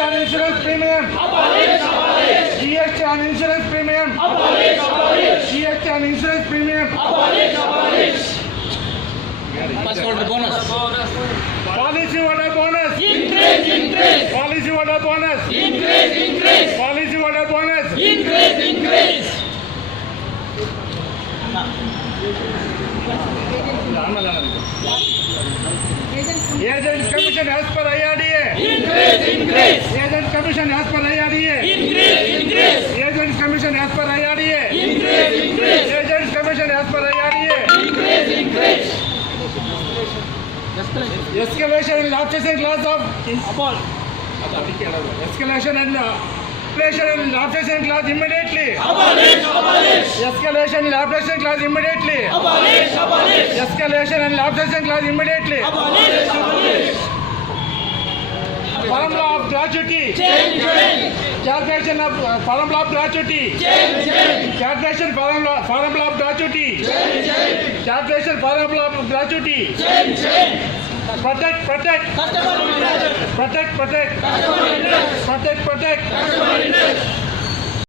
GST on insurance premium. GST on insurance premium. GST on insurance premium. Passport bonus. Policy water bonus. Increase. Policy water bonus. Increase. Policy water bonus. Increase. Agents commission as per IRDA. Increase. Agents commission as per IRDA. Increase. Agents commission as per IRDA. Increase. Agents commission as per IRDA. Increase. Escalation in lapses and class of escalation and lapses and class immediately. Escalation in lapses and class immediately. Escalation and lapses and class immediately. Formula of gratuity. Calculation of formula of gratuity. Calculation formula of gratuity. Calculation formula of gratuity. Protect. Protect.